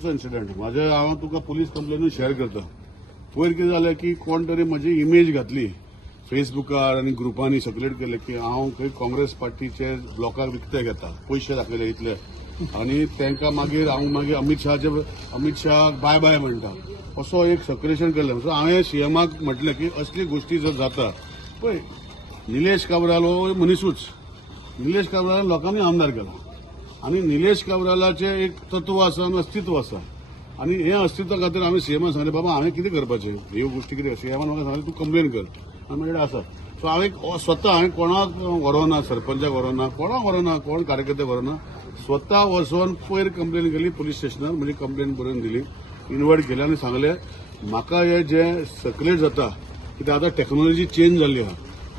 शेवटचो incident हांव तुका police कंप्लेनूय share करता. पयर कितें जालें की कोण तरी म्हजी इमेज घातली फेसबुकार आनी ग्रुपांनी सर्क्युलेट केले की हांव खंय काँग्रेस पार्टीचे ब्लॉकाक विकते घेता, पयशे दाखयले इतले, आनी तांकां मागीर अमित शहाक बाय बाय म्हणटा, असो एक सर्क्युलेशन केलें. सो हांवें सीएमाक म्हटलें की असली गोष्टी जर जाता पळय, निलेश काब्राल हो मनीसूच, निलेश काब्राल लोकांनी आमदार केला आणि निलेश काब्रालाचे एक तत्व आसा आनी अस्तित्व आसा, आणि हे अस्तित्वा खातीर आम्ही सीएमान सांगले बाबा हांवें कितें करपाचें, ह्यो गोष्टी कितें सीएमान म्हाका सांगलें तूं कंप्लेन कर, आनी म्हटलें आसा. सो हांवें कोणाक व्हरोना, सरपंचाक व्हरोना, कोणाक व्हरोना, कोण कार्यकर्ते व्हरोना, स्वता वचून पयर कंप्लेन केली पुलीस स्टेशनार, म्हणजे कंप्लेन बरोवन दिली, इन्वायट केली आनी सांगलें म्हाका हे जे सर्क्युलेट जाता कित्याक आतां टॅक्नॉलॉजी चेंज जाल्ली आहा,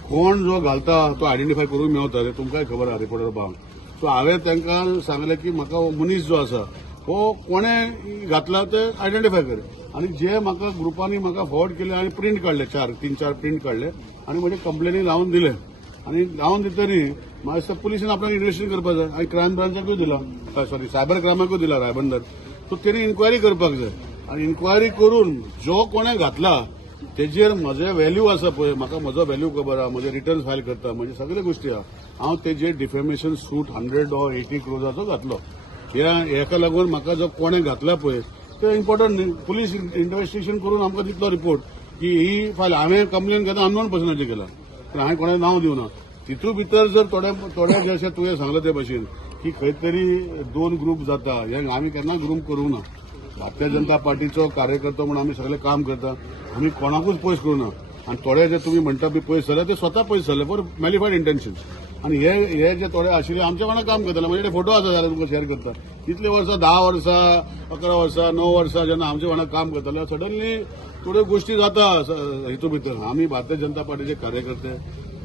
कोण जो घालता तो आयडेंटिफाय करूंक मेळटा रे, तुमकांय खबर आहा रिपोर्टर बाब. सो हांवें तांकां सांगलें की म्हाका हो मनीस जो आसा हो कोणे घातला ते आयडेंटिफाय कर, आणि जे म्हाका ग्रुपांनी म्हाका फॉरवर्ड केले आणि प्रिंट काढले, 3-4 प्रिंट काढले आणि म्हणजे कंप्लेनी लावन दिले, आणि लावन दितरी म्हाका दिसता पुलिसान आपल्याक इन्व्हेस्टिगेशन करपाक जाय, आणि क्रायम ब्रांचाकूय दिला, सॉरी सायबर क्रायमाकूय दिला रायबंदर. सो तेणी इन्क्वायरी करपाक जाय, आणि इन्क्वायरी करून जो कोणे घातला तेजेर म्हजे व्हॅल्यू आसा पळय, म्हाका म्हजो व्हॅल्यू खबर आहा, म्हजे रिटर्न फायल करता, म्हणजे सगळे गोष्टी आहा, हांव तेजेर डिफेमेशन सूट 100 or 80 crores घातलो. हेका लागून म्हाका जो कोणे घातला पळय ते इम्पॉर्टंट न्ही, पुलीस इन्व्हेस्टिगेशन करून आमकां दितलो रिपोर्ट की ही फायल हांवें कंप्लेन केला अननोन पर्सनाचेर केला, पण हांवें कोणाचें नांव दिवना. तितूंत भितर जर थोडे जे अशें तुवें सांगलें ते भशेन की खंय तरी 2 ग्रुप जाता, हे आमी केन्ना ग्रुप करूंक ना. भारतीय जनता पार्टीचो कार्यकर्तो म्हणून आमी सगळे काम करता, आमी कोणाकूच पयस करूना, आणि थोडे जे तुमी म्हणटा बी पयस जाले ते स्वता पयस जाले फॉर मॅलिफायड इंटेन्शन्स, आणि हे जे थोडे आशिल्ले आमचे वांगडा काम करताले, म्हणजे फोटो आसा जाल्यार तुमकां शेअर करता, इतले वर्सां 10 वर्सां 11 वर्सां 9 वर्सां जेन्ना आमचे वांगडा काम करताले सडनली थोड्यो गोष्टी जाता हितून भितर. आमी भारतीय जनता पार्टीचे कार्यकर्ते,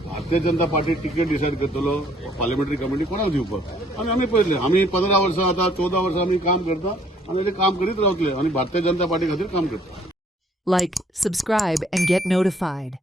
Bharatiya Janata party ticket decide करतलो पार्लिमेंटरी कमिटी कोणाक दिवपाक, आनी आमी पळयलें, आमी 15 वर्सां आतां 14 वर्सां आमी काम करता, आणि ते काम करीत रावतले, आणि भारतीय जनता पार्टी खातीर काम करता. Like, subscribe, and get notified.